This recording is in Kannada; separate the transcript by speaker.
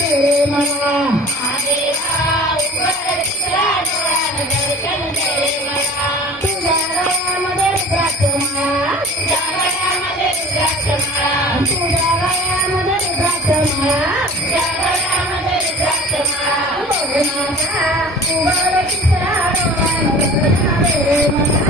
Speaker 1: ಶಿಮಾ ತುಳಾರ ರಾಮ ದರ್ಗಾತ್ಮ ತುಂಬಾ ರಾಮ ದುರ್ಗಾತ್ಮ ತುಂಬ